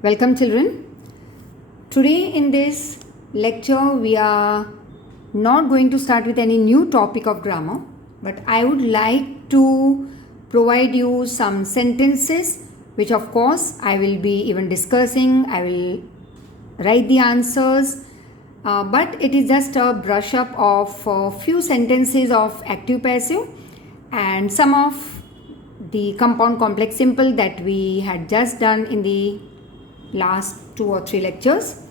Welcome children. Today in this lecture we are not going to start with any new topic of grammar, but I would like to provide you some sentences which of course I will be even discussing. I will write the answers, but it is just a brush up of a few sentences of active passive and some of the compound complex simple that we had just done in the last 2 or 3 lectures.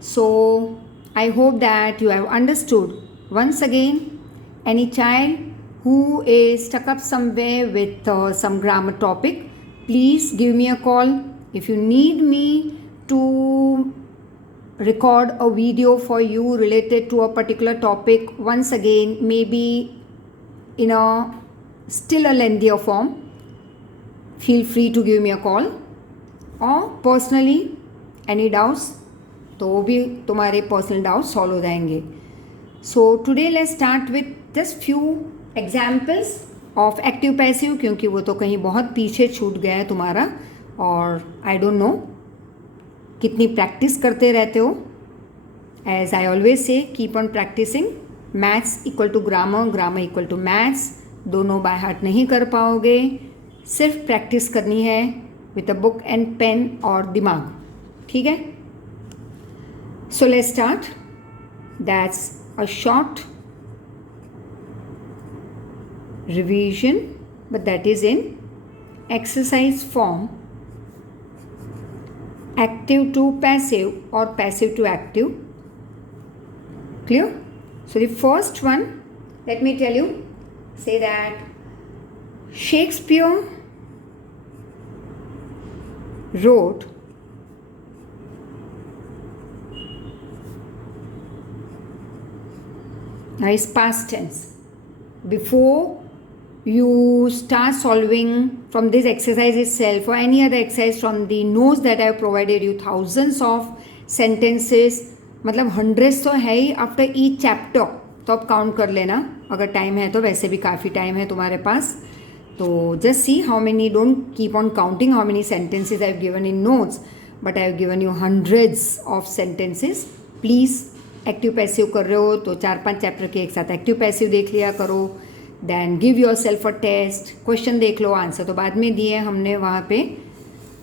So I hope that you have understood. Once again, any child who is stuck up somewhere with some grammar topic, please give me a call. If you need me to record a video for you related to a particular topic, once again, maybe in a still a lengthier form, feel free to give me a call. और personally any doubts तो वो भी तुम्हारे personal doubts solve हो जाएंगे. So today let's start with just few examples of active passive, क्योंकि वो तो कहीं बहुत पीछे छूट गया है तुम्हारा और आई डोंट नो कितनी प्रैक्टिस करते रहते हो. As I always say keep on practising. Maths equal to grammar, grammar equal to maths. दोनों बाय हार्ट नहीं कर पाओगे, सिर्फ प्रैक्टिस करनी है with a book and pen और दिमाग. ठीक है? So let's start. That's a short revision, but that is in exercise form. Active to passive or passive to active. Clear? So the first one, let me tell you, say that Shakespeare wrote is past tense. Before you start solving from this exercise itself or any other exercise from the notes that I have provided you, thousands of sentences, मतलब hundreds तो है ही after each chapter. तो आप count कर लेना अगर time है तो. वैसे भी काफ़ी टाइम है तुम्हारे पास. So just see how many, don't keep on counting how many sentences I have given in notes, but I have given you hundreds of sentences. Please active passive कर रहे हो तो 4-5 चैप्टर के एक साथ एक्टिव पैसिव देख लिया करो. Then give yourself a test, question देख लो, आंसर तो बाद में दिए हमने वहाँ पे.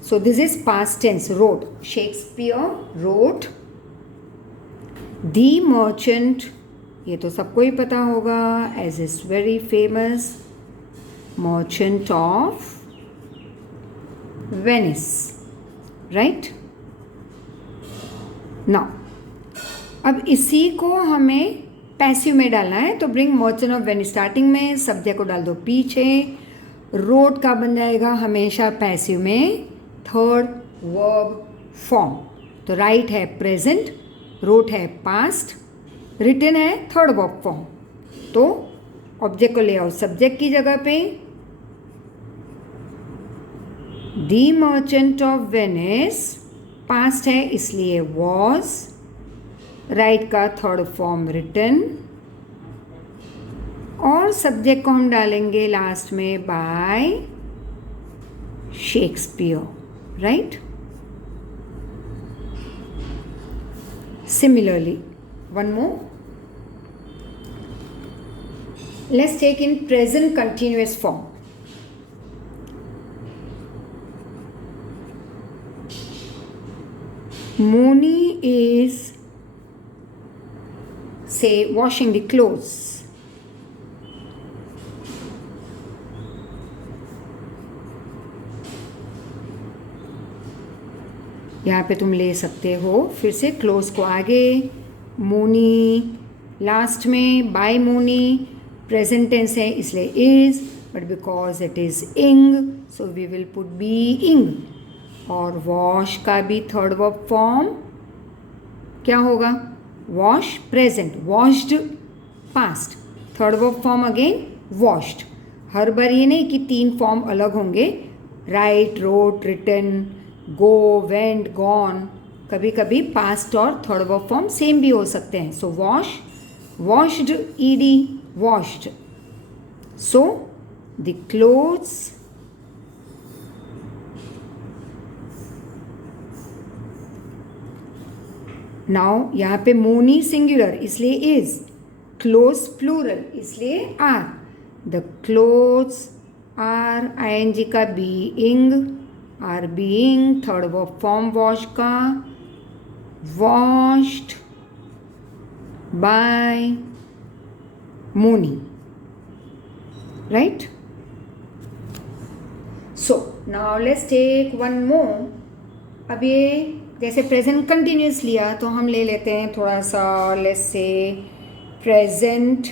So this is past tense. Rote, Shakespeare rote the merchant, ये तो सबको ही पता होगा, as is very famous Merchant of Venice, right? Now, अब इसी को हमें पैसिव में डालना है. तो bring merchant of Venice starting में, सब्जेक्ट को डाल दो पीछे. रोट का बन जाएगा हमेशा पैसिव में थर्ड वर्ब फॉर्म. तो राइट है प्रेजेंट, रोट है पास्ट, रिटन है थर्ड वर्ब फॉर्म. तो ऑब्जेक्ट को ले आओ सब्जेक्ट की जगह पे. The merchant of Venice past है इसलिए वॉज, राइट का थर्ड फॉर्म रिटन, और सब्जेक्ट को हम डालेंगे लास्ट में bye Shakespeare, right. Similarly one more, let's take in present continuous form. Moni is, say, washing the clothes. यहाँ पे तुम ले सकते हो फिर से क्लोज को आगे, मोनी लास्ट में, बाय मोनी. प्रेजेंट टेंस है इसलिए is, but because it is ing so we will put be ing. और वॉश का भी थर्ड वर्ब फॉर्म क्या होगा? Wash present, washed past, third verb form again washed. हर बार ये नहीं कि 3 फॉर्म अलग होंगे, right, wrote, written, go, went, gone. कभी कभी पास्ट और थर्ड वर्ब फॉर्म सेम भी हो सकते हैं. So wash, washed, ED, washed. So the clothes now यहाँ पे मोनी सिंगुलर इसलिए इज, क्लोथ्स प्लूरल इसलिए are. The clothes are ING का being, are being third verb form wash का, washed by Moni. Right? So now let's take one more. अब ये जैसे present continuous लिया तो हम ले लेते हैं थोड़ा सा, let's say present,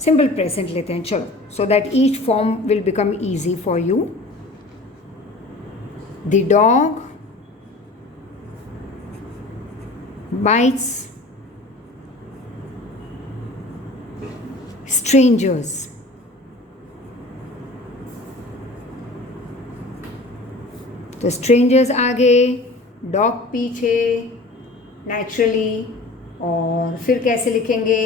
simple present लेते हैं. चलो, so that each form will become easy for you. The dog bites strangers. तो strangers आगे, डॉग पीछे नेचुरली. और फिर कैसे लिखेंगे?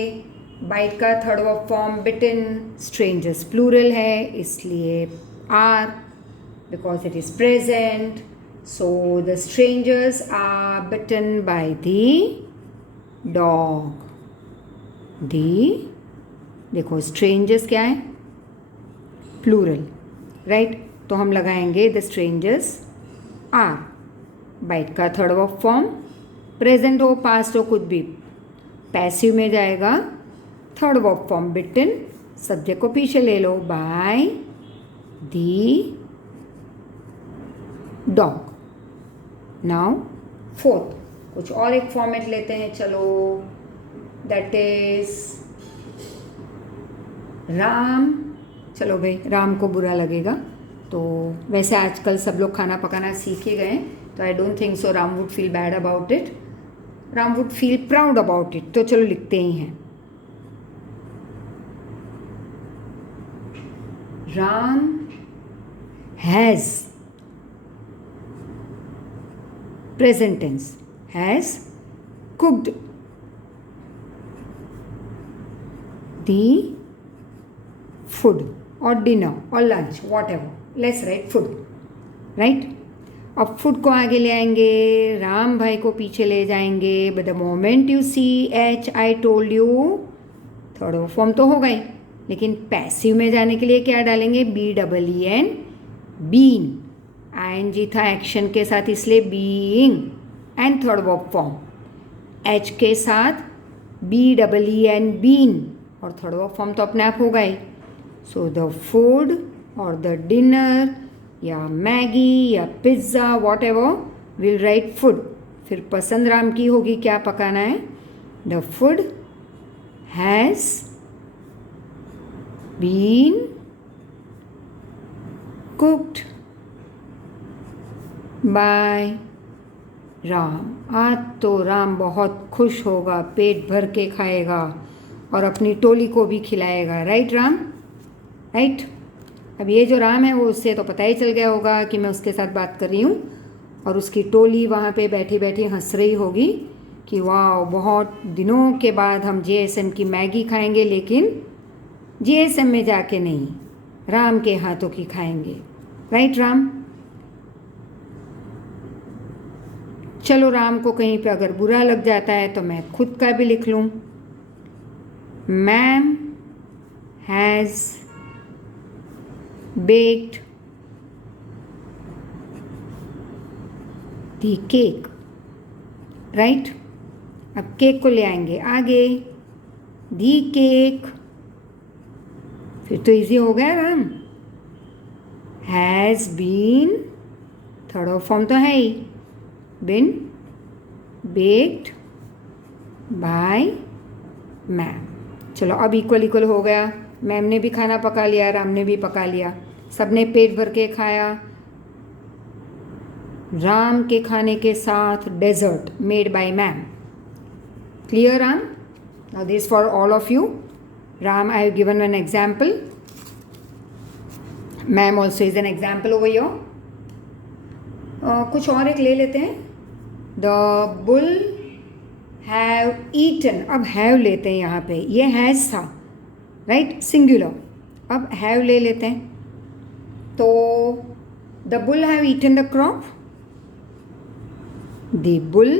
बाइट का third verb form bitten, strangers plural है इसलिए are, because it is present. So the strangers are bitten by the dog. The, देखो स्ट्रेंजर्स क्या है? प्लूरल. राइट? तो हम लगाएंगे द स्ट्रेंजर्स आर. बाइट का थर्ड वर्ब फॉर्म, प्रेजेंट हो पास्ट हो कुछ भी, पैसिव में जाएगा. Third verb form bitten, subject को पीछे ले लो, by the dog. Now fourth, कुछ और एक फॉर्मेट लेते हैं. चलो, दैट इज राम. चलो भाई, राम को बुरा लगेगा तो वैसे आजकल सब लोग खाना पकाना सीख ही गए, तो I don't think so Ram would feel bad about it. Ram would feel proud about it. तो चलो लिखते ही हैं. Ram has, present tense, has cooked the food और डिनर और lunch, whatever, let's write food. Right? अब फूड को आगे ले आएंगे, राम भाई को पीछे ले जाएंगे. But the moment you see H, I told you, third form तो हो गई, लेकिन पैसिव में जाने के लिए क्या डालेंगे? B double E N, been. ING था एक्शन के साथ इसलिए being and third verb form. H के साथ B double E N, been, और थर्ड वर्ब फॉर्म तो अपने आप हो गई. सो द फूड और द डिनर या मैगी या pizza whatever, will write food. फिर पसंद राम की होगी क्या पकाना है. The food has been cooked by Ram. आज तो राम बहुत खुश होगा, पेट भर के खाएगा और अपनी टोली को भी खिलाएगा. राइट राम? राइट? अब ये जो राम है वो उससे तो पता ही चल गया होगा कि मैं उसके साथ बात कर रही हूँ, और उसकी टोली वहाँ पे बैठी बैठी हंस रही होगी कि वाह, बहुत दिनों के बाद हम जीएसएम की मैगी खाएंगे, लेकिन जीएसएम में जाके नहीं, राम के हाथों की खाएंगे. राइट राम? चलो, राम को कहीं पे अगर बुरा लग जाता है तो मैं खुद का भी लिख लूँ. Ma'am has baked the cake. Right? अब केक को ले आएंगे आगे, दी केक. फिर तो इजी हो गया Ram. Has been, third form तो है ही, बिन बेक्ड बाय मैम. चलो, अब इक्वल इक्वल हो गया. मैम ने भी खाना पका लिया, राम ने भी पका लिया, सब ने पेट भर के खाया. राम के खाने के साथ dessert made by ma'am. Clear Ram? Now this for all of you. Ram, I have given an example. Ma'am also is an example over your. कुछ और एक ले लेते हैं. The bull have eaten. अब हैव लेते हैं यहाँ पे, ये हैज़ था. राइट? सिंगुलर. अब हैव ले लेते हैं. तो the bull have eaten the crop. The bull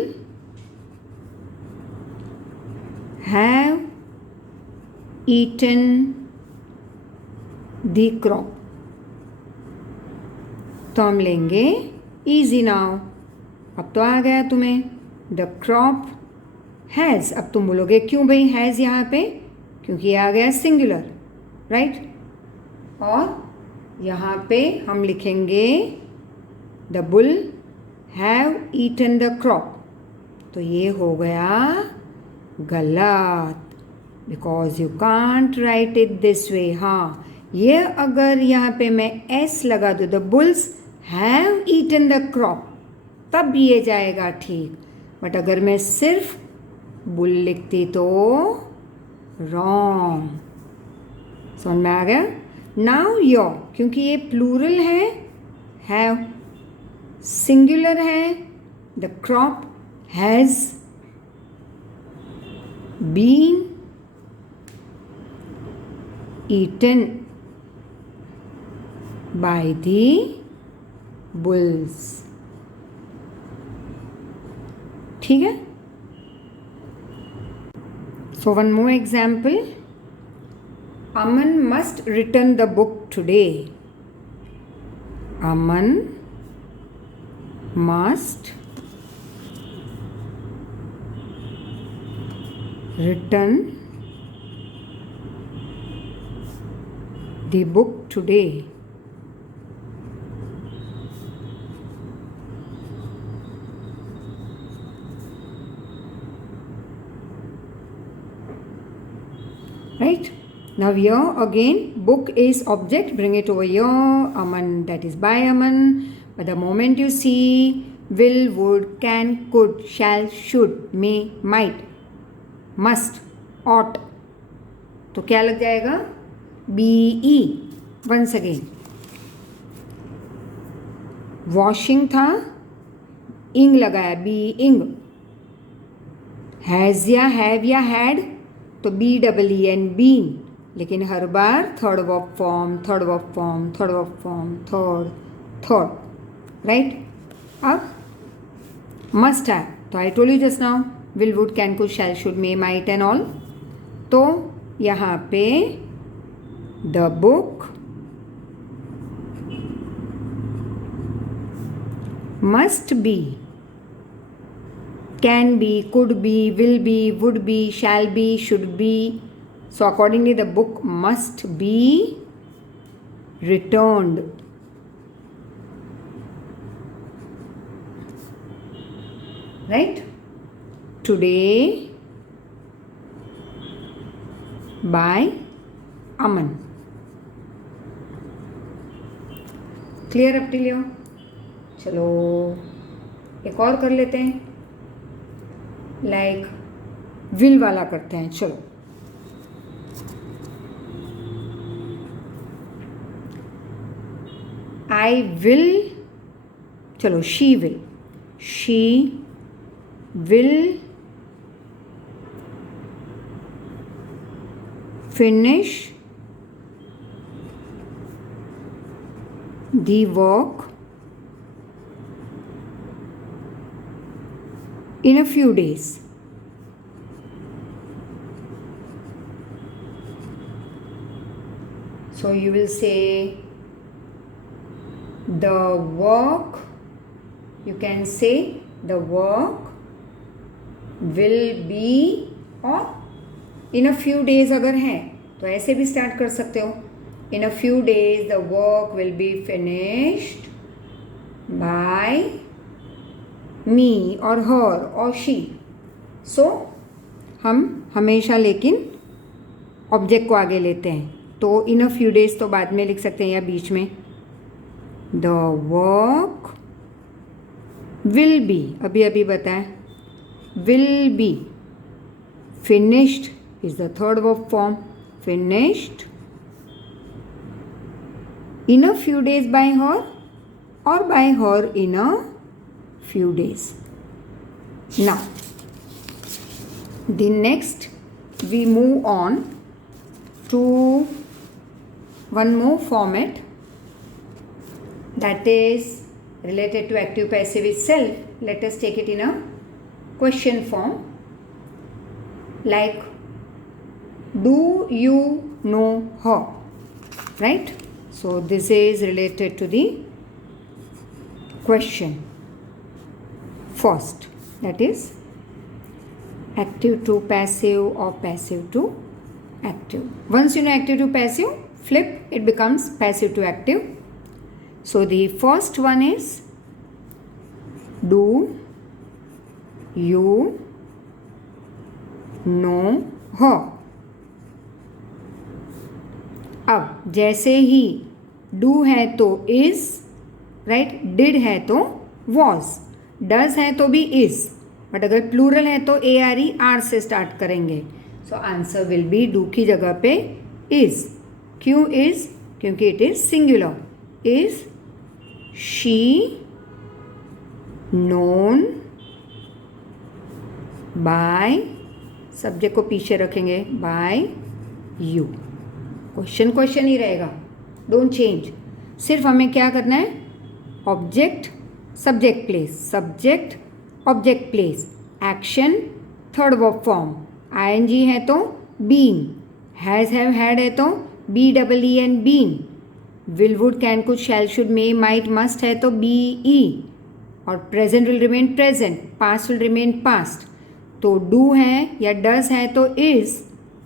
have eaten the crop. तो हम लेंगे easy now. अब तो आ गया तुम्हें. The crop has. अब तुम बोलोगे क्यों भाई has यहाँ पे? क्योंकि आ गया सिंगुलर, राइट? और यहाँ पे हम लिखेंगे the bull have eaten the crop. तो ये हो गया गलत, because you can't write it this way. हाँ, ये अगर यहाँ पे मैं एस लगा दूँ, the bulls have eaten the crop, तब ये जाएगा ठीक. बट अगर मैं सिर्फ बुल लिखती तो रॉन्ग. समझ में आ गया? नाउ योर, क्योंकि ये प्लूरल है, हैव सिंगुलर है, the crop has been eaten by the bulls. ठीक है? So one more example. Aman must return the book today. Aman must return the book today. Right? Now here again, book is object, bring it over here. Aman, that is by Aman. But the moment you see will, would, can, could, shall, should, may, might, must, ought, तो क्या लग जाएगा? BE. Once again, washing था, ing लगाया, being. Has या have या had, तो BEEN, been. लेकिन हर बार third verb form, third verb form, third verb form, third, right? अब मस्ट है, तो I told you just now, will, would, can, could, shall, should, may, might and all. तो यहाँ पे the book must be, can be, could be, will be, would be, shall be, should be. So accordingly the book must be returned. Right? Today by Aman. Clear up till here? चलो एक और कर लेते हैं, like will वाला करते हैं. चलो आई विल, चलो she will finish the work in a few days. So you will say the work, you can say the work will be, or in a few days अगर है तो ऐसे भी स्टार्ट कर सकते हो. In a few days the work will be finished by मी और हर और शी. सो हम हमेशा लेकिन ऑब्जेक्ट को आगे लेते हैं, तो इन अ फ्यू डेज तो बाद में लिख सकते हैं या बीच में. द वर्क विल बी, अभी बताएं, will be finished is the third verb form, finished in a few days by her, और by her in a few days. Now the next we move on to one more format, that is related to active passive itself. Let us take it in a question form, like Do you know her? Right? So this is related to the question. First, that is active to passive or passive to active. Once you know active to passive, flip, it becomes passive to active. So the first one is, do you know her? अब जैसे ही do है तो is, right? did है तो was, does है तो भी is, but अगर प्लूरल है तो ARE से स्टार्ट करेंगे. So answer will be do की जगह पे is. क्यों is? क्योंकि it is singular. Is she known by, subject को पीछे रखेंगे, बाय यू. क्वेश्चन ही रहेगा, डोंट चेंज. सिर्फ हमें क्या करना है, object subject place, subject object place, action third verb form, ING है तो बीन, हैज़ हैव हैड है तो BEEN been, will would can could shall should may might must है तो BE, और present will remain present, past will remain past. तो do है या डस है तो इज.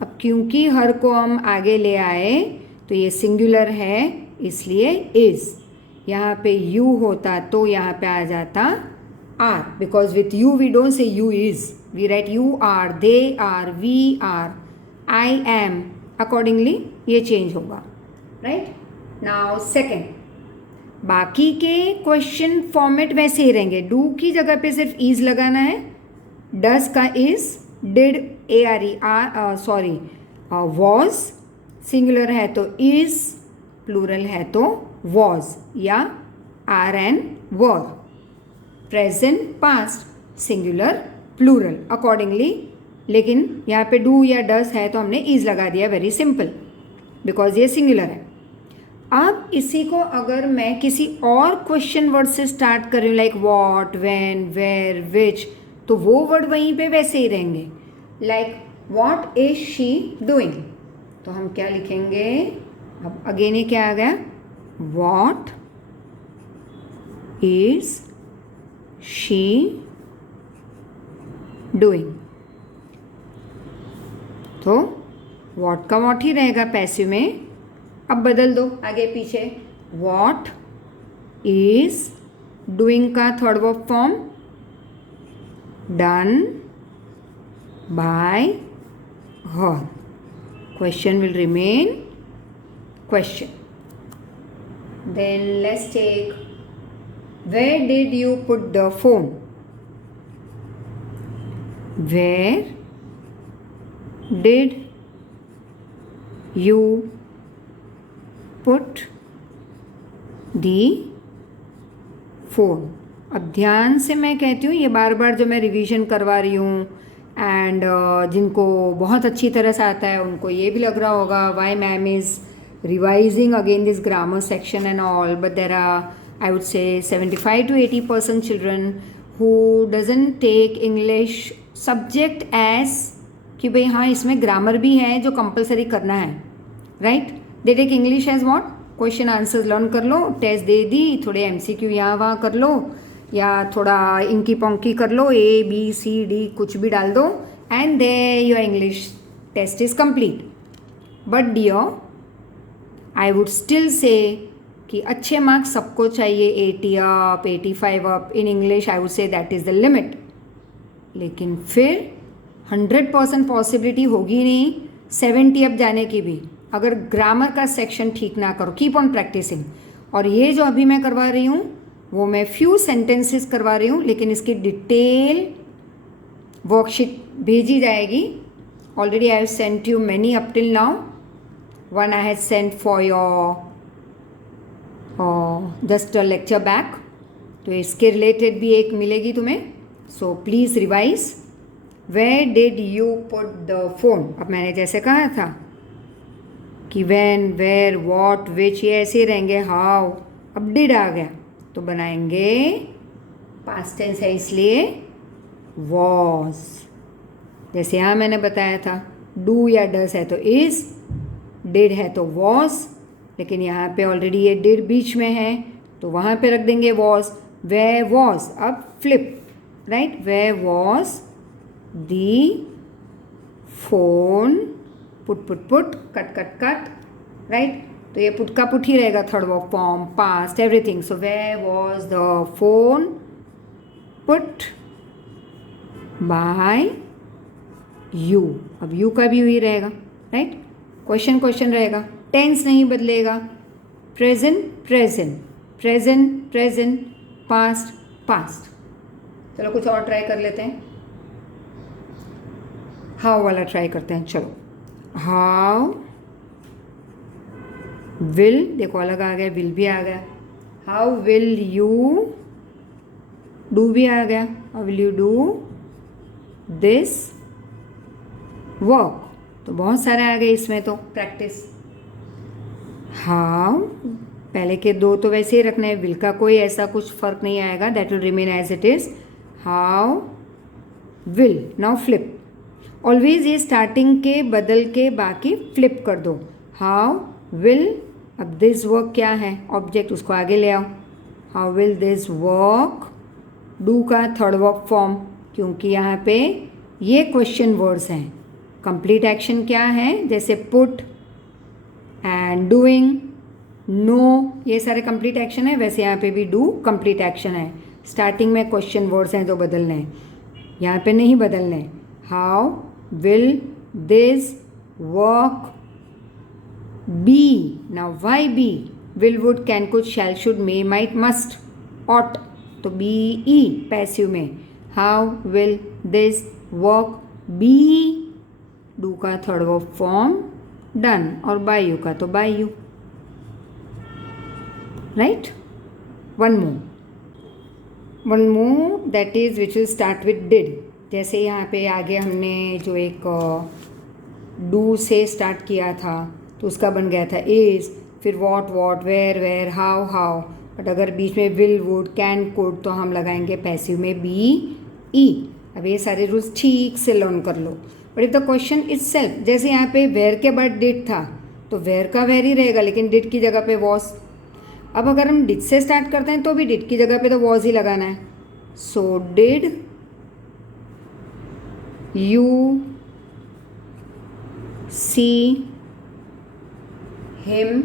अब क्योंकि हर को हम आगे ले आए तो ये सिंगुलर है, इसलिए इज. यहाँ पे यू होता तो यहाँ पे आ जाता are, because with you we don't say you is, we write you are, they are, we are, I am. Accordingly ये चेंज होगा. राइट. नाउ सेकेंड, बाकी के क्वेश्चन फॉर्मेट वैसे ही रहेंगे. डू की जगह पे सिर्फ इज लगाना है, डस का is, did ARE was, singular है तो इज, प्लूरल है तो वॉज या are and were, present past singular plural accordingly. लेकिन यहाँ पे डू या डस है तो हमने इज लगा दिया, वेरी सिंपल, बिकॉज ये सिंगुलर है. अब इसी को अगर मैं किसी और क्वेश्चन वर्ड से स्टार्ट कर रही हूँ, लाइक वॉट, व्हेन, वेयर, विच, तो वो वर्ड वहीं पे वैसे ही रहेंगे. Like what is she doing, तो हम क्या लिखेंगे, अब अगेन ये क्या आ गया, वॉट इज शी डूइंग. तो वॉट का वॉट ही रहेगा पैसिव में. अब बदल दो आगे पीछे, वॉट इज डूइंग का third verb form done by her, question will remain question. Then let's take, where did you put the phone, where did you put the phone. अब ध्यान से मैं कहती हूँ, ये बार बार जो मैं रिवीजन करवा रही हूँ एंड जिनको बहुत अच्छी तरह से आता है उनको ये भी लग रहा होगा why ma'am is revising again this grammar section and all, but there are I would say 75 to 80% children who doesn't take English subject as कि भाई हाँ इसमें ग्रामर भी है जो कंपलसरी करना है. Right. They take English as what, question answers learn कर लो, टेस्ट दे दी, थोड़े MCQ यहाँ वहाँ कर लो, या थोड़ा इंकी पोंकी कर लो, ABCD कुछ भी डाल दो, and they your English test is complete. But dear, I would still say कि अच्छे मार्क्स सबको चाहिए, 80 up, 85 up in English, I would say that is the limit. लेकिन फिर 100% पॉसिबिलिटी होगी नहीं 70 अप जाने की भी, अगर ग्रामर का सेक्शन ठीक ना करो. Keep on practising. और ये जो अभी मैं करवा रही हूँ वो मैं फ्यू सेंटेंसेस करवा रही हूँ, लेकिन इसकी डिटेल वर्कशीट भेजी जाएगी. Already I have sent you many up till now. One I have sent for your just a lecture back, तो इसके रिलेटेड भी एक मिलेगी तुम्हें. So please revise. Where did you put the phone, अब मैंने जैसे कहा था कि व्हेन, वेयर, व्हाट, विच, ये ऐसे रहेंगे. हाउ, अब डिड आ गया तो बनाएंगे पास्ट टेंस है इसलिए वॉज, जैसे यहाँ मैंने बताया था डू या डस है तो इज, डिड है तो वॉज, लेकिन यहाँ पे ऑलरेडी ये डिड बीच में है तो वहाँ पे रख देंगे वॉज. वे वॉज, अब flip, right. Way was the phone, put put put, cut cut cut, right. तो ये पुट का पुट ही रहेगा, third verb form, past, everything. So way was the phone put buy you. अब you का भी वही रहेगा, राइट. क्वेश्चन क्वेश्चन रहेगा, टेंस नहीं बदलेगा. Present present, present present, past past. चलो कुछ और ट्राई कर लेते हैं. हाउ वाला ट्राई करते हैं. चलो, हाउ विल, देखो अलग आ गया, विल भी आ गया. हाउ विल यू, डू भी आ गया. How will you do this work. तो बहुत सारे आ गए इसमें तो प्रैक्टिस. हाउ, पहले के दो तो वैसे ही रखने हैं, विल का कोई ऐसा कुछ फर्क नहीं आएगा, that will remain as it is. How will. Now flip. Always ये स्टार्टिंग के बदल के बाकी फ्लिप कर दो. हाउ विल, अब दिस वर्क क्या है, ऑब्जेक्ट, उसको आगे ले आओ. How will this work, do का थर्ड वर्ब फॉर्म, क्योंकि यहाँ पे ये क्वेश्चन वर्ड्स हैं. कंप्लीट एक्शन क्या है, जैसे पुट एंड डूइंग, नो, ये सारे कंप्लीट एक्शन है. वैसे यहाँ पे भी डू कंप्लीट एक्शन है. स्टार्टिंग में क्वेश्चन वर्ड्स हैं जो बदलने हैं, यहाँ पे नहीं बदलने. How will this work be. Now why be, will would can could shall should may might must ought, तो बी ई पैसिव में. How will this work be, do का थर्ड वर्ब फॉर्म डन, और by you का तो by you, right. One more that is which will start with did. जैसे यहाँ पे आगे हमने जो एक डू से स्टार्ट किया था तो उसका बन गया था इज, फिर what what, where where, how how. But अगर बीच में विल वुड कैन कुड तो हम लगाएंगे पैसिव में बी ई. अब ये सारे रूल्स ठीक से लर्न कर लो. But if the question itself, जैसे यहाँ पे वेयर के बाद डिड था तो वेयर का वेयर ही रहेगा, लेकिन डिड की जगह पे वॉज. अब अगर हम डिड से स्टार्ट करते हैं तो भी डिड की जगह पे तो वॉज ही लगाना है. So did you see him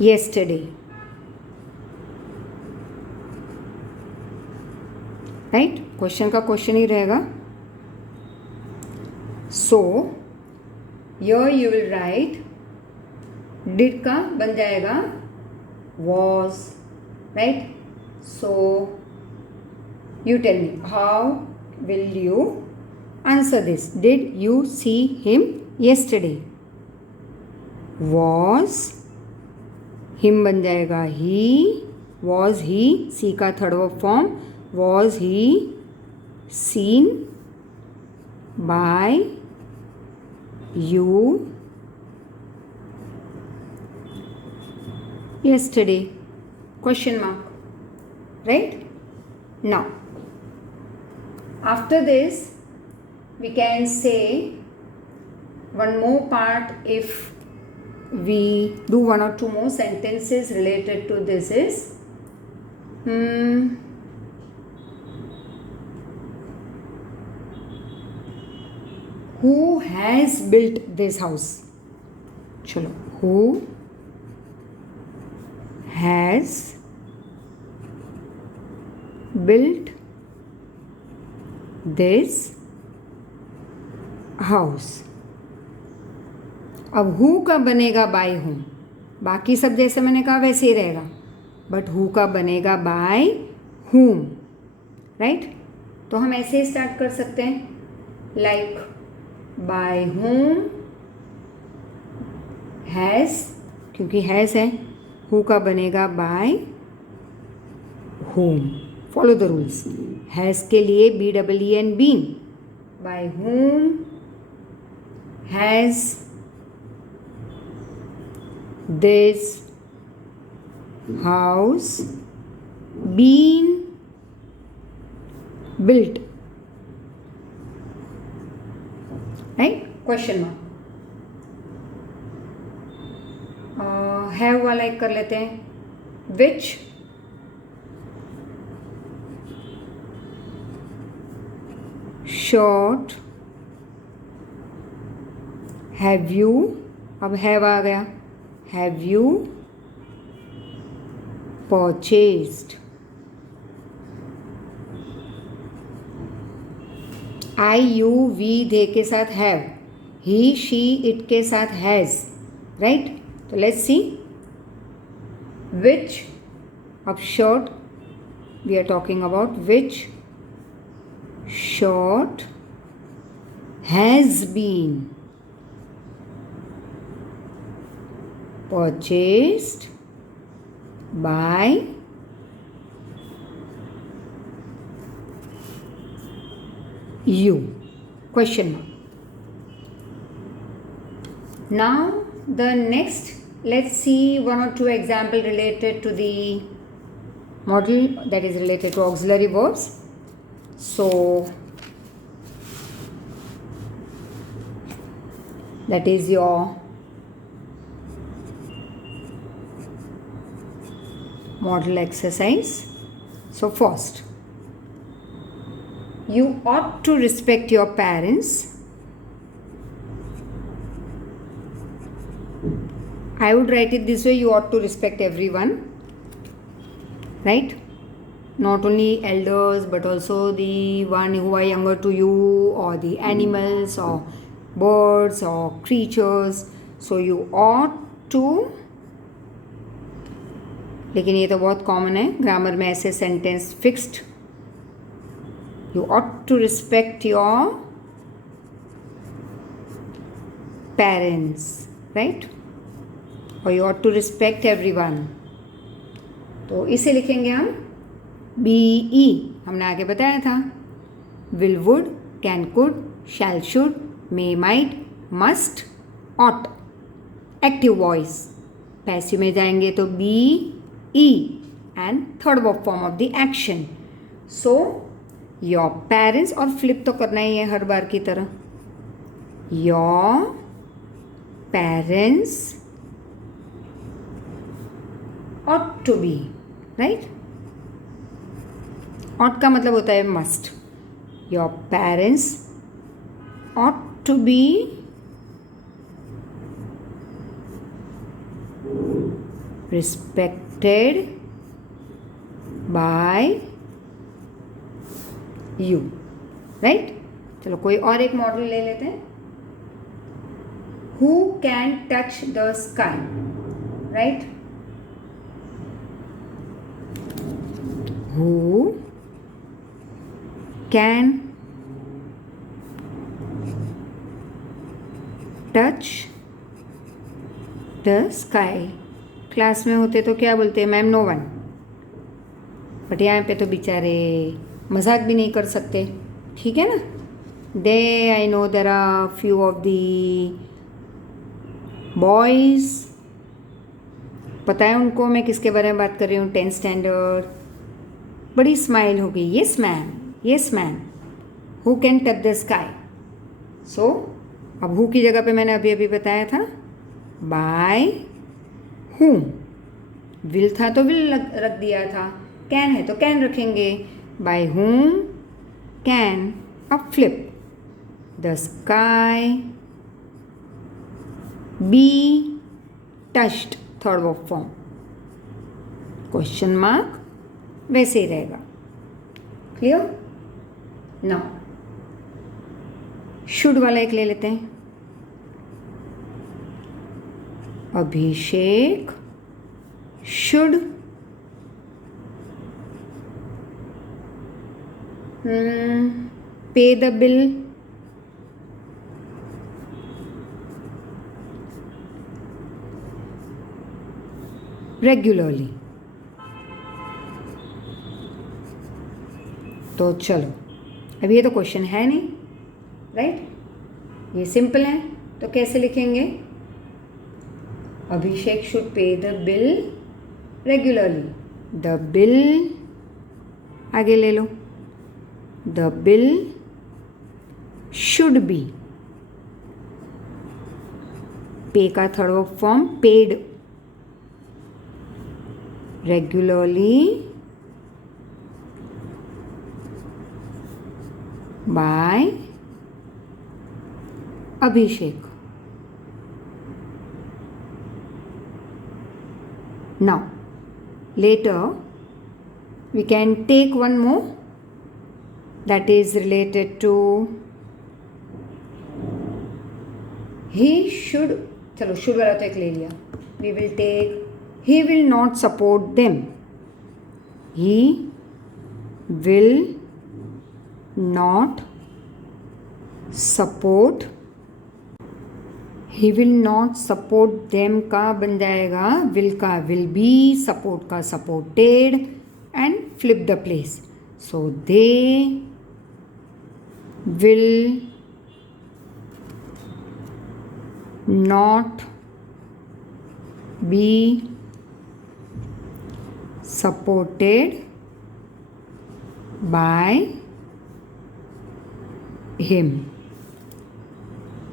yesterday, right. Question का क्वेश्चन ही रहेगा. So your you will write, did का बन जाएगा was, right. So you tell me, how will you answer this. Did you see him yesterday. Was, him बन जाएगा he, was he, see का third verb form, was he seen by you yesterday, question mark, right. Now after this we can say one more part. If we do one or two more sentences related to this is who has built this house. Chalo, who has built this house. अब who का बनेगा by whom. बाकी सब जैसे मैंने कहा वैसे ही रहेगा, बट हु का बनेगा बाय हूम, राइट. तो हम ऐसे ही स्टार्ट कर सकते हैं, लाइक बाय हूम हैज़, क्योंकि हैज़ है, हु का बनेगा by whom. Follow the rules. Has के लिए B double E N been, by whom has this house been built. Right. Question mark. Have वाला एक कर लेते हैं. Which shirt have you. अब हैव आ गया. Have you purchased. I you we they के साथ हैव. ही शी इट के साथ हैज़. राइट. तो लेट्स सी. विच. अब shirt we are talking about. Which shirt has been purchased by you. Question mark. Now the next, let's see one or two example related to the model, that is related to auxiliary verbs. So that is your model exercise. So first, you ought to respect your parents. I would write it this way: you ought to respect everyone, right? Not only elders but also the one who are younger to you, or the animals or birds or creatures. So you ought to, लेकिन ये तो बहुत common है grammar में ऐसे sentence fixed. You ought to respect your parents, right. और you ought to respect everyone. तो इसे लिखेंगे हम BE. हमने आगे बताया था. Will, would, can, could, shall, should, may, might, must, ought. Active voice. Passive में जाएंगे तो BE and third verb form of the action. So your parents, और flip तो करना ही है हर बार की तरह. Your parents ought to be, right? ought का मतलब होता है must. Your parents ought to be respected by you, right? चलो कोई और एक मॉडल ले लेते हैं. Who can touch the sky, right? Who can touch the sky. Class में होते तो क्या बोलते हैं मैम? No one. बट यहाँ पे तो बेचारे मजाक भी नहीं कर सकते. ठीक है ना. They, I know there are few of the boys. पता है उनको मैं किसके बारे में बात कर रही हूँ. 10th standard. बड़ी स्माइल हो गई. Yes ma'am, yes ma'am. Who can touch the sky. So अब हु की जगह पे मैंने अभी अभी बताया था बाय whom. विल था तो विल रख दिया था. कैन है तो कैन रखेंगे. By whom can. अब flip. The sky be touched, third verb form. Question mark वैसे ही रहेगा. क्लियर. नाउ शुड वाला एक ले लेते हैं. Abhishek should pay the bill regularly. तो चलो, अब ये तो क्वेश्चन है नहीं, राइट. ये सिंपल है. तो कैसे लिखेंगे? Abhishek should pay the bill regularly. The bill आगे ले लो. The bill should be pay का third verb form paid, regularly by Abhishek. Now, later we can take one more that is related to he should. चलो should वाला तो एक ले लिया. We will take he will not support them. He will not support. He will not support them का बन जाएगा will का विल बी, सपोर्ट का supported and flip the place. So they will not be supported by him.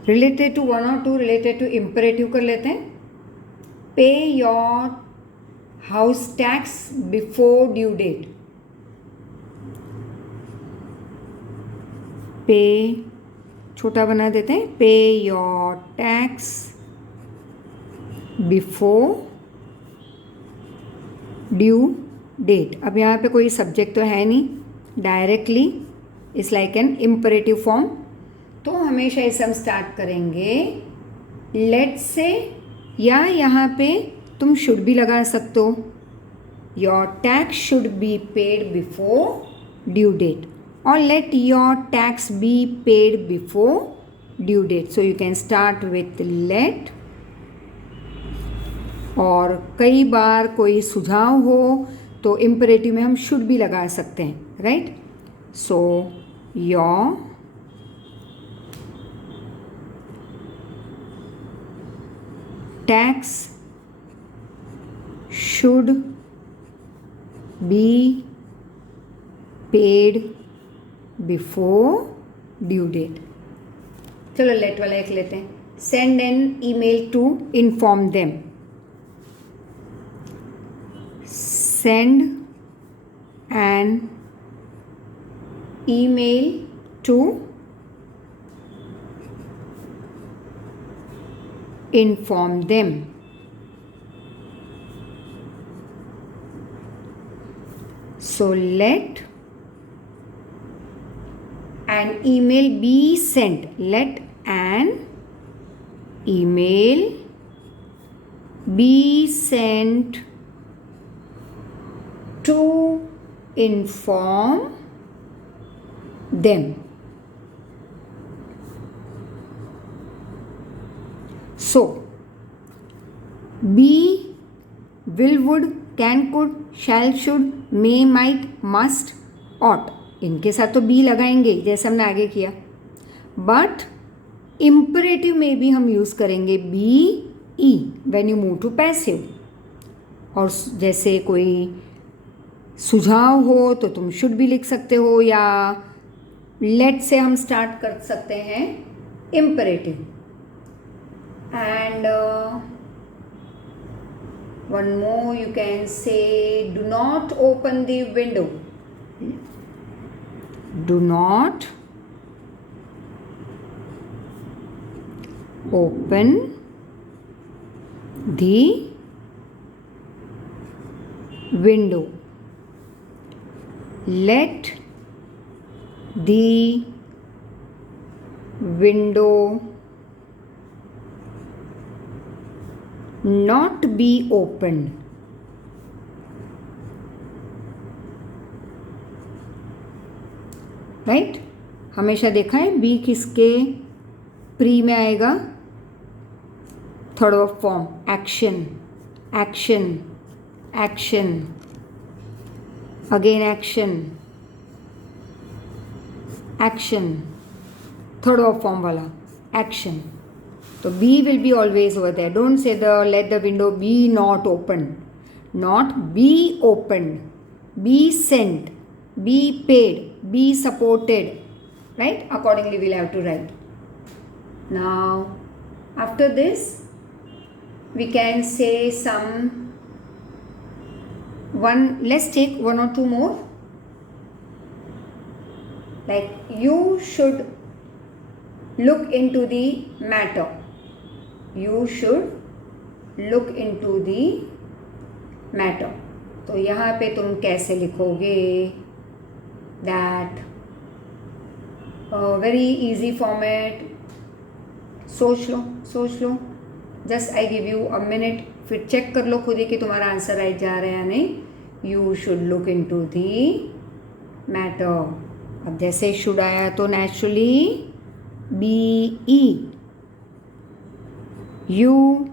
Related to one और two, related to imperative कर लेते हैं. Pay your house tax before due date. Pay छोटा बना देते हैं. Pay your tax before due date. अब यहाँ पे कोई सब्जेक्ट तो है नहीं, directly it's like an imperative form. तो हमेशा इसे हम स्टार्ट करेंगे लेट से, या यहाँ पे तुम शुड भी लगा सकते हो. Your tax should be paid before due date, और let your tax be paid before due date. So you can start with let. और कई बार कोई सुझाव हो तो इम्परेटिव में हम शुड भी लगा सकते हैं, right. So your tax should be paid before due date. चलो लेट वाला एक लेते हैं. Send an email to inform them. Send an email to inform them. So let an email be sent. Let an email be sent to inform them. So, be, will, would, can, could, shall, should, may, might, must, ought. इनके साथ तो B लगाएंगे जैसे हमने आगे किया. But imperative में भी हम यूज़ करेंगे B E when you move to passive. और जैसे कोई सुझाव हो तो तुम शुड भी लिख सकते हो, या लेट से हम स्टार्ट कर सकते हैं imperative. And one more you can say, do not open the window. Do not open the window. Let the window not be opened. Right. हमेशा देखा है बी किसके प्री में आएगा? Third of form action, action, action, again action, action, third of form वाला action. तो B will be always over there. Don't say the let the window be not open. Not be open, be sent, be paid, be supported, right? Accordingly we'll have to write. Now after this we can say some one, let's take one or two more. Like, you should look into the matter. You should look into the matter. तो यहाँ पे तुम कैसे लिखोगे that? Very easy format. सोच लो. Just I give you a minute. फिर check कर लो खुद ही कि तुम्हारा आंसर राइट जा रहा है या नहीं. You should look into the matter. अब जैसे शुड आया तो naturally B E. You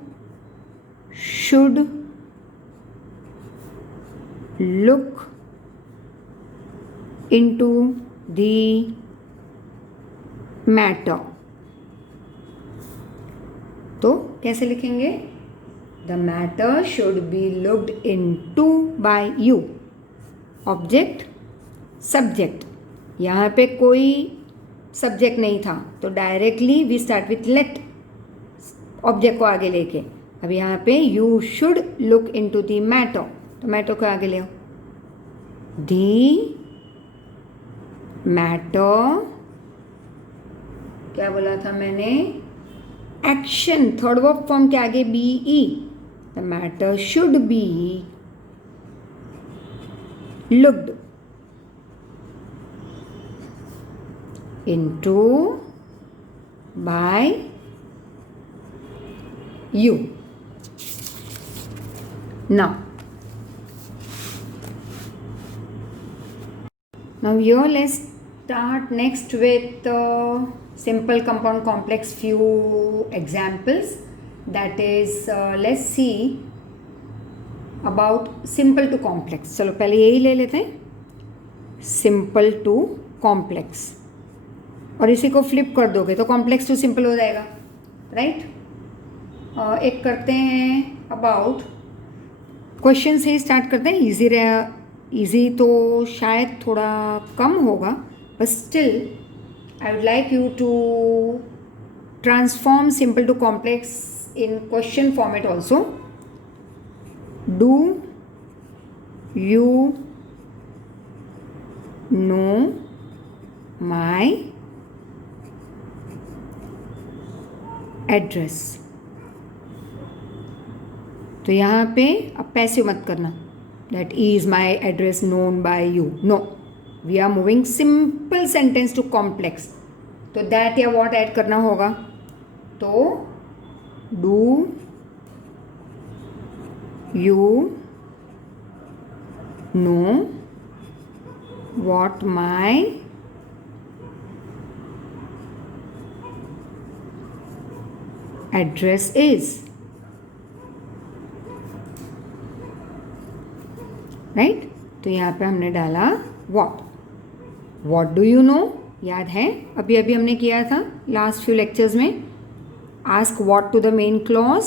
should look into the matter. तो कैसे लिखेंगे? The matter should be looked into by you. Object, subject. यहाँ पे कोई सब्जेक्ट नहीं था तो directly we start with let, object को आगे लेके. अब यहाँ पे you should look into the matter, तो मैटर को आगे ले आओ. द मैटर, क्या बोला था मैंने? एक्शन, थर्ड वर्ब फॉर्म के आगे B E. The matter should be looked into by you. Now here let's start next with simple compound complex few examples. That is let's see about simple to complex. चलो पहले यही ले लेते हैं, simple to complex. और इसी को flip कर दोगे तो कॉम्प्लेक्स टू सिंपल हो जाएगा, राइट? एक करते हैं अबाउट क्वेश्चन से ही स्टार्ट करते हैं. इजी रहे, इजी तो शायद थोड़ा कम होगा, but still I would like you to transform simple to complex in question format also. Do you know my address? तो यहाँ पे अब पैसिव मत करना, that is my address known by you. No, we are moving simple sentence to complex. तो that या what add करना होगा. तो do you know what my address is? Right? तो यहाँ पे हमने डाला what. What do you know, याद है अभी अभी हमने किया था लास्ट फ्यू लेक्चर्स में. Ask what to the main clause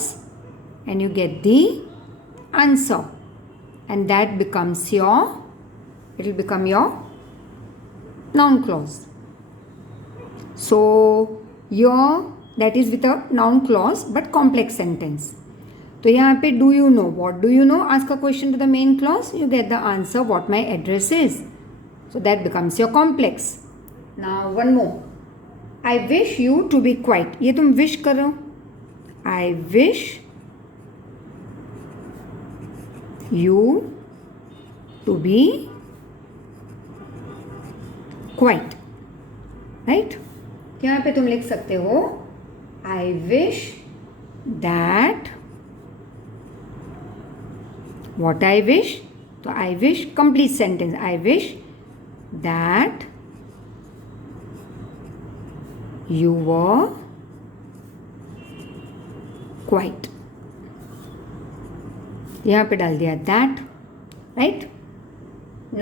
and you get the answer, and that becomes your, it will become your noun clause. So your that is with a noun clause but complex sentence. तो यहाँ पे do you know, what do you know, ask a question to the main clause, you get the answer what my address is. So that becomes your complex. Now one more, I wish you to be quiet. ये तुम wish कर रहे हो. I wish you to be quiet, right? यहाँ पे तुम लिख सकते हो I wish that, what I wish. तो I wish complete sentence. I wish that you were quiet. यहाँ पे डाल दिया that, right?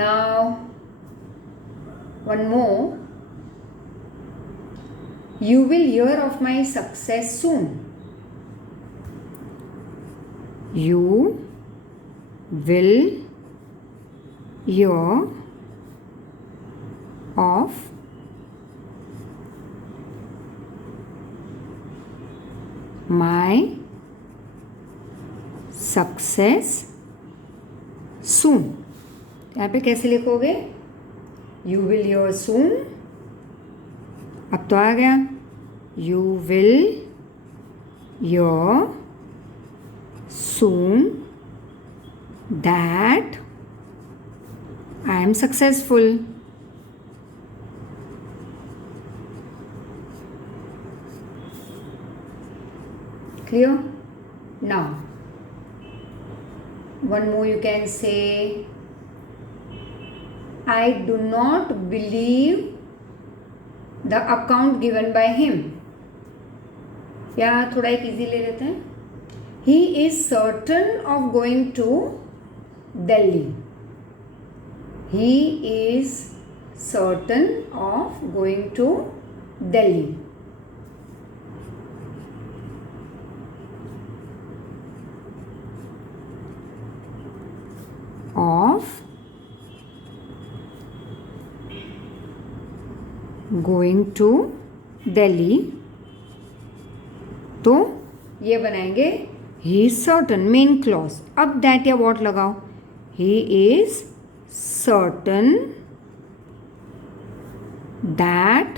Now one more. You will hear of my success soon. You will hear of my success soon. यहाँ पे कैसे लिखोगे? You will hear सून, अब तो आ गया, you will hear soon that I am successful. Clear? Now, one more you can say, I do not believe the account given by him. या थोड़ा एक इजी ले लेते हैं, he is certain of going to Delhi. He is certain of going to Delhi. Of going to Delhi, तो ये बनाएंगे he is certain, main clause. अब दैट या वॉट लगाओ, he is certain that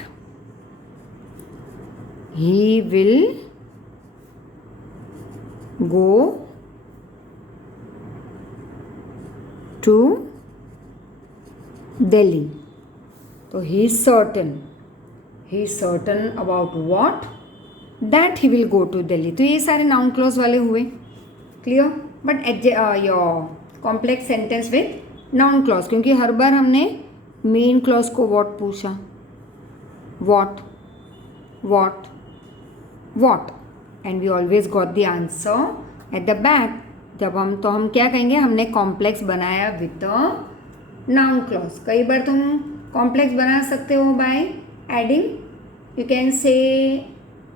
he will go to Delhi. तो he is certain about what? That he will go to Delhi. तो ये सारे नाउन क्लॉज वाले हुए, clear. But your complex sentence with noun clause, क्योंकि हर बार हमने मेन क्लॉज को व्हाट पूछा, what what what, and we always got the answer at the back. जब हम क्या कहेंगे, हमने कॉम्प्लेक्स बनाया विथ नाउन क्लॉज। कई बार तुम कॉम्प्लेक्स बना सकते हो by adding, you can say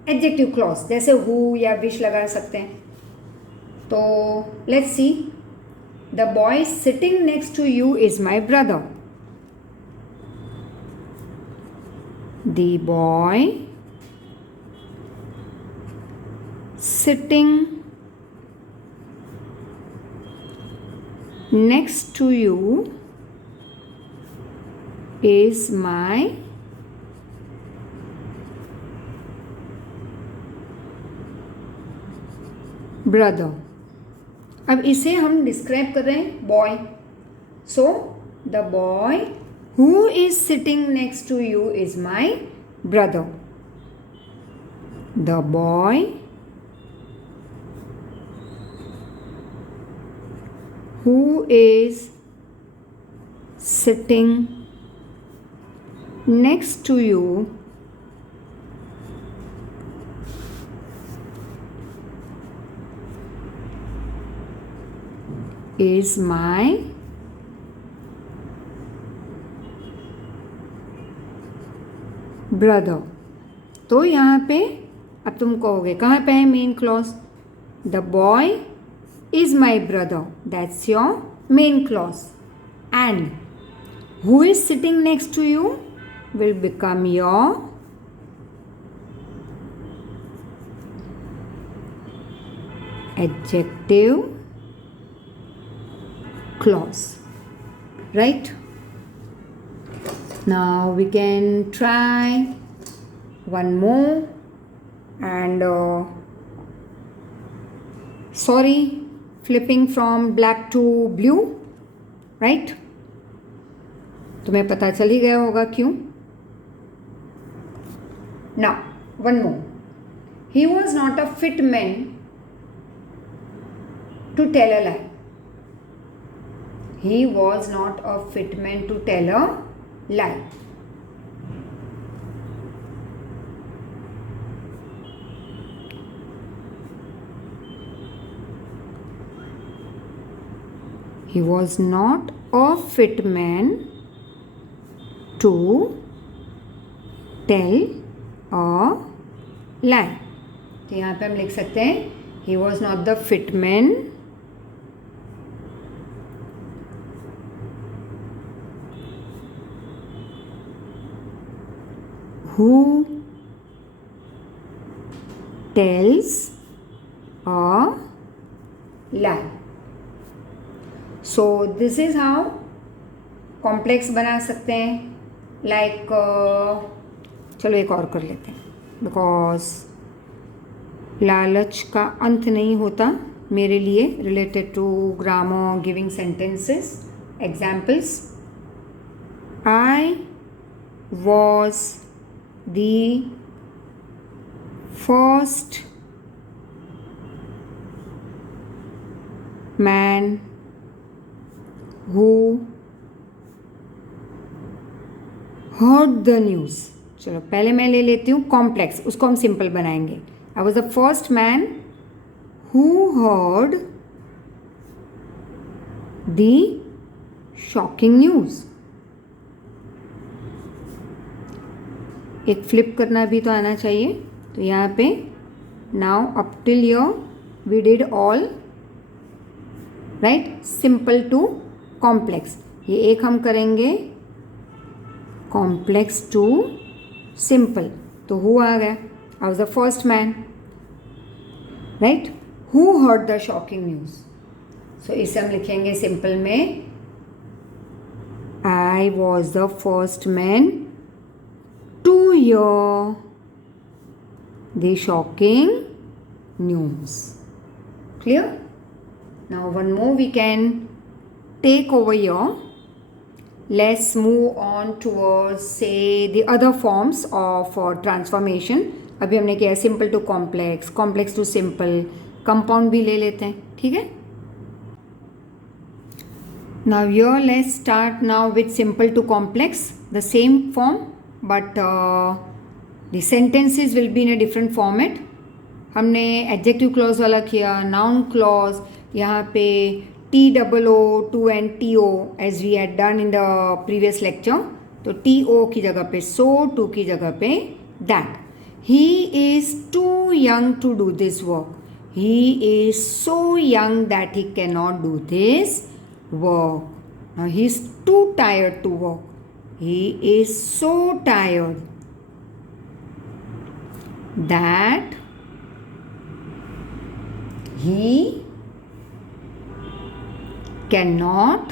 adjective clause, जैसे हु या विश लगा सकते हैं। तो let's see, the boy sitting next to you is my brother. The boy sitting next to you is my brother। अब इसे हम डिस्क्राइब कर रहे हैं boy, so the boy who is sitting next to you is my brother. The boy who is sitting next to you is my brother। तो यहाँ पे अब तुम कहोगे कहाँ पे है main clause, the boy is my brother, that's your main clause, and who is sitting next to you will become your adjective clause, right? Now we can try one more, and sorry, flipping from black to blue, right? तुम्हें पता चल ही गया होगा क्यों। Now one more, he was not a fit man to tell a lie। he was not a fit man to tell a lie। He was not a fit man to tell a lie। तो यहाँ पे हम लिख सकते हैं he was not the fit man who tells a Lal. So this is how complex बना सकते हैं. लाइक चलो एक और कर लेते हैं, बिकॉज लालच का अंत नहीं होता मेरे लिए related to grammar giving sentences. Examples. I was the first man who heard the news. चलो पहले मैं ले लेती हूँ कॉम्प्लेक्स, उसको हम सिंपल बनाएंगे. I was the first man who heard the shocking news. एक फ्लिप करना भी तो आना चाहिए. तो यहाँ पे now up till here we did all right, simple to complex. ये एक हम करेंगे कॉम्प्लेक्स टू सिंपल. तो हु आ गया. I was the first man right who heard the shocking news. So इसे हम लिखेंगे सिंपल में I was the first man to here the shocking news. Clear. Now one more we can take over here. Let's move on towards say the other forms of transformation. अभी हमने किया simple to complex, complex to simple, compound भी ले लेते हैं. ठीक है. Now here let's start now with simple to complex, the same form but the sentences will be in a different format. हमने एडजेक्टिव क्लॉज वाला किया, नाउन क्लॉज, यहाँ पे TOO, TO as we had done in the previous lecture. तो TO की जगह पे सो, to की जगह पे that. He is too young to do this work. He is so young that he cannot do this work. Now he is too tired to work. He is so tired that he cannot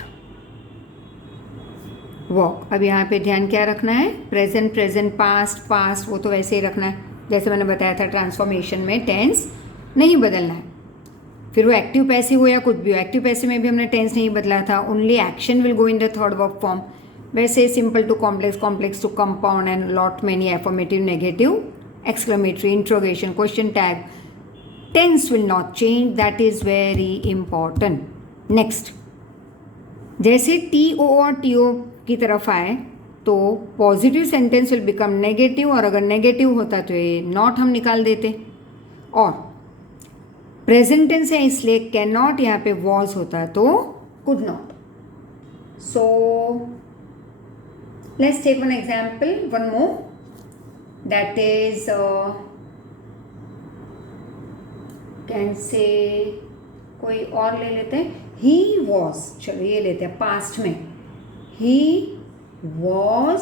walk. अब यहाँ पे ध्यान क्या रखना है, present present, past past, वो तो वैसे ही रखना है जैसे मैंने बताया था. ट्रांसफॉर्मेशन में टेंस नहीं बदलना है. फिर वो एक्टिव पैसिव हो या कुछ भी हो. एक्टिव पैसिव में भी हमने टेंस नहीं बदला था, only action will go in the third verb form. वैसे simple to complex, complex to compound and lot many affirmative, negative, exclamatory, interrogation, question tag. Tense will not change. That is very important. Next, जैसे TO और TO की तरफ आए तो positive sentence will become negative, और अगर negative होता तो ये नॉट हम निकाल देते. और प्रेजेंट टेंस है इसलिए कैन नॉट यहाँ पे वॉज होता तो could not. So let's take one example, one more, that is can say कोई और ले लेते हैं. ही वॉज, चलो ये लेते हैं पास्ट में. He was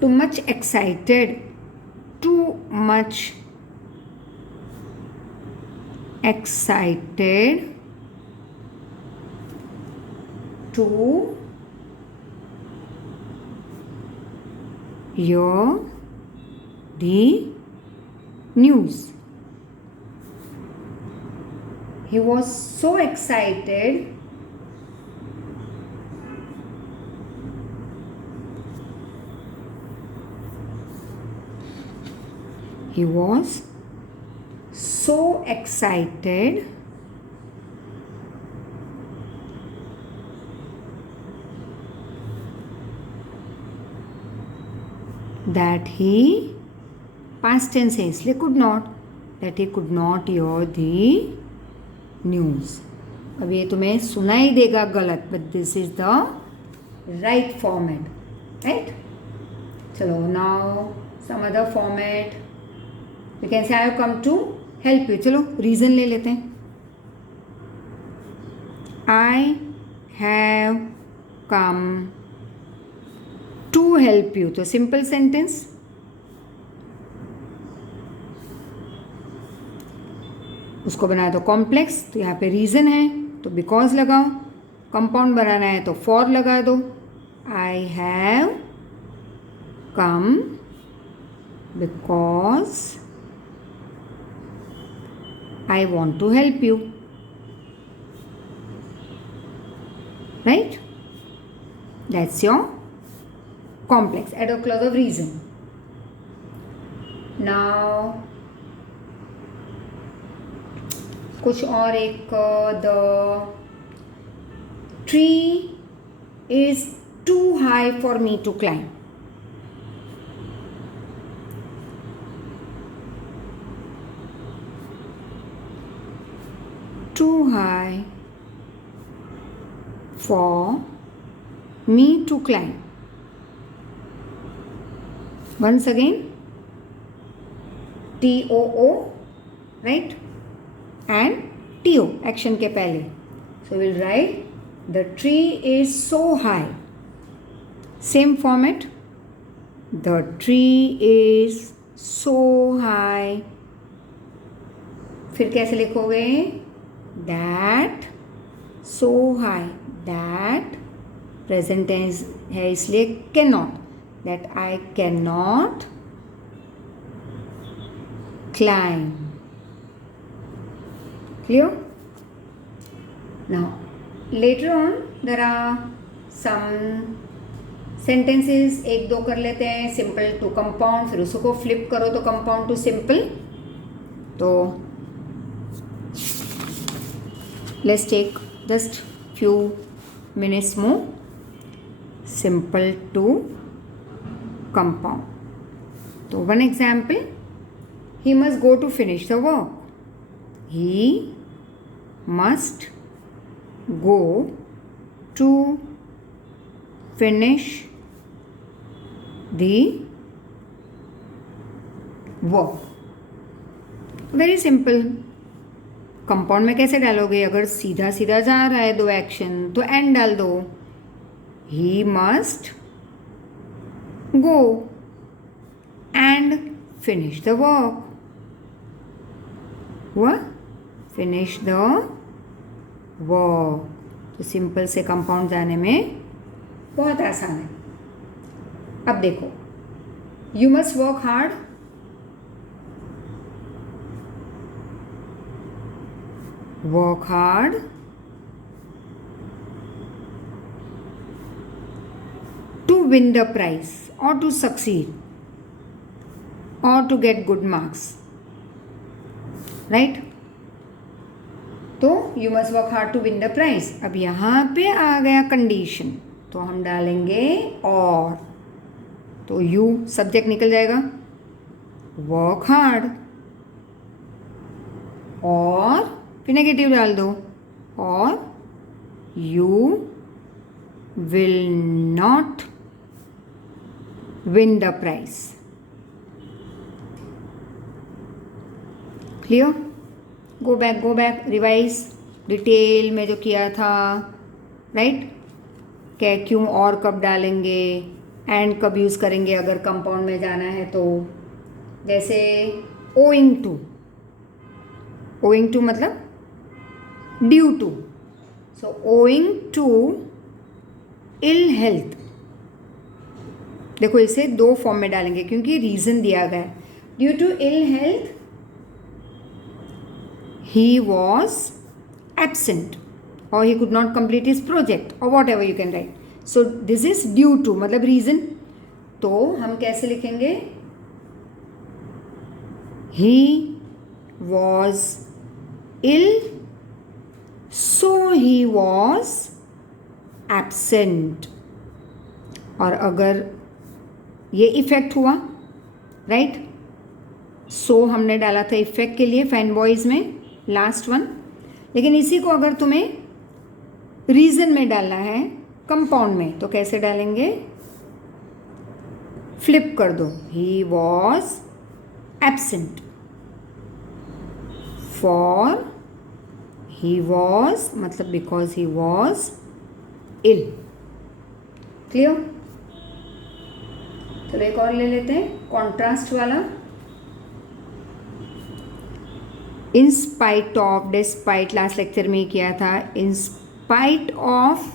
too much excited, too much excited to hear the news. He was so excited he was so excited that he, past tense है इसलिए could not, that he could not hear the news. अब ये तुम्हें सुनाई देगा गलत, but this is the right format, right? चलो now some other format. We can say I have come to help you. चलो reason ले लेते हैं. I have come to help you. तो सिंपल सेंटेंस. उसको बनाया तो कॉम्प्लेक्स, तो यहाँ पे रीज़न है तो बिकॉज लगाओ, कंपाउंड बनाना है तो फॉर लगा दो, I have come because I want to help you, right? That's your complex. Add a clause of reason. Now कुछ और एक, the tree is too high for me to climb. Too high for me to climb. Once again, TOO, right? And TO, action के पहले. So we'll write, the tree is so high. Same format. The tree is so high. फिर कैसे लिखोगे? That so high. That present tense है इसलिए cannot. That I cannot climb. Clear? Now, later on there are some sentences, एक दो कर लेते हैं, simple to compound, फिर उसको flip करो तो compound to simple. तो let's take just few minutes more. Simple to compound. So one example, he must go to finish the work. He must go to finish the work. Very simple. Compound में कैसे डालोगे? अगर सीधा सीधा जा रहा है दो एक्शन तो एंड डाल दो. He must go and finish the work. हुआ? Finish the work. तो सिंपल से कंपाउंड जाने में बहुत आसान है. अब देखो, you must work hard. Work hard to win the prize or to succeed or to get good marks, right? तो you must work hard to win the prize. अब यहाँ पे आ गया कंडीशन तो हम डालेंगे और. तो you सब्जेक्ट निकल जाएगा. वर्क हार्ड और फिर नेगेटिव डाल दो और you will not win the prize. Clear? Go back revise detail में जो किया था, राइट? क्या, क्यों, और कब डालेंगे, एंड कब यूज़ करेंगे अगर कंपाउंड में जाना है तो. जैसे ओइंग टू मतलब due to. So owing to ill health. देखो इसे दो फॉर्म में डालेंगे क्योंकि रीजन दिया गया है. Due to ill health he was absent और he could not complete his project और whatever you can write. So this is due to मतलब रीजन. तो हम कैसे लिखेंगे? He was ill so he was absent. और अगर ये इफेक्ट हुआ, राइट? सो हमने डाला था इफेक्ट के लिए फैन बॉयज में, लास्ट वन. लेकिन इसी को अगर तुम्हें रीजन में डालना है कंपाउंड में तो कैसे डालेंगे? फ्लिप कर दो. ही was absent for he was मतलब because he was ill. Clear? चलो एक और ले लेते हैं, कॉन्ट्रास्ट वाला. In spite of, despite last lecture में किया था. In spite of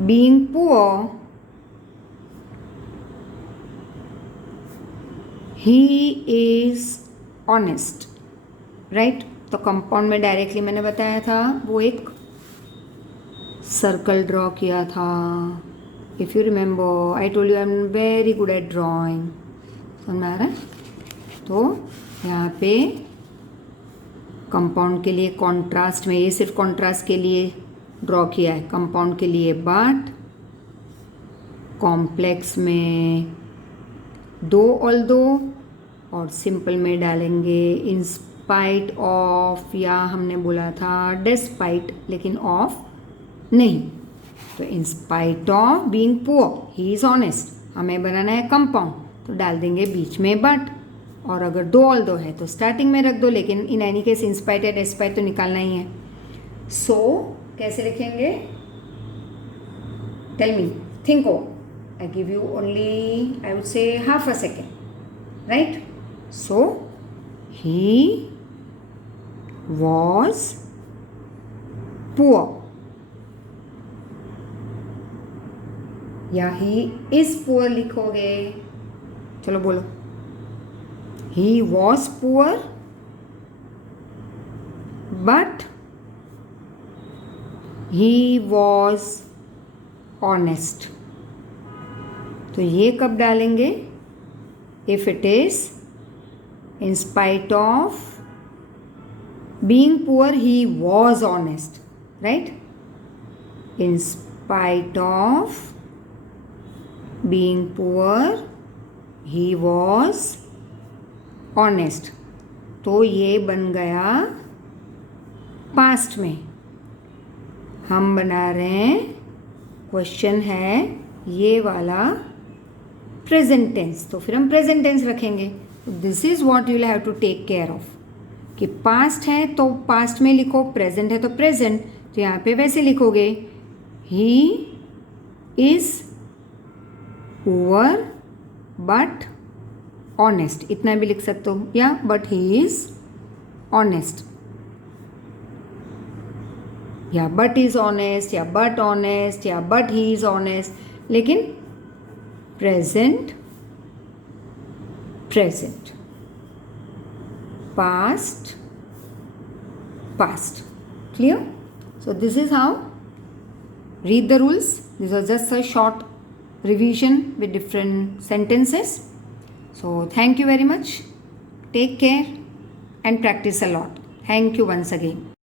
being poor he is honest. Right. तो कंपाउंड में डायरेक्टली मैंने बताया था, वो एक सर्कल ड्रॉ किया था. If you remember I told you I am very good at drawing. समझ में आ रहा है. तो यहाँ पे कंपाउंड के लिए कॉन्ट्रास्ट में, ये सिर्फ कॉन्ट्रास्ट के लिए ड्रॉ किया है, कंपाउंड के लिए. बट कॉम्प्लेक्स में दो ऑल दो, और सिंपल में डालेंगे इन स्पाइट ऑफ, या हमने बोला था डिस्पाइट, लेकिन ऑफ नहीं. तो in spite of being poor he is honest. हमें बनाना है कंपाउंड, तो डाल देंगे बीच में बट. और अगर दो ऑल दो है तो स्टार्टिंग में रख दो, लेकिन in any case in spite या डिस्पाइट तो निकालना ही है. सो कैसे लिखेंगे? टेल मी, थिंको. I give you only, I would say half a second. Right. So he was poor, या he is poor लिखोगे. चलो बोलो. he was poor but he was honest. तो ये कब डालेंगे? if it is in spite of being poor he was honest. Right. In spite of being poor he was honest. तो ये बन गया पास्ट में. हम बना रहे हैं, क्वेश्चन है ये वाला प्रेजेंट टेंस, तो फिर हम प्रेजेंट टेंस रखेंगे. This is what you will have to take care of. कि पास्ट है तो पास्ट में लिखो, प्रेजेंट है तो प्रेजेंट. तो यहाँ पे वैसे लिखोगे, he is poor but honest, इतना भी लिख सकते हो. या बट ही इज ऑनेस्ट, या बट इज ऑनेस्ट, या बट ऑनेस्ट, या बट ही इज ऑनेस्ट. लेकिन present present, past past. Clear? So this is how. Read the rules. This was just a short revision with different sentences. So thank you very much. Take care and practice a lot. Thank you once again.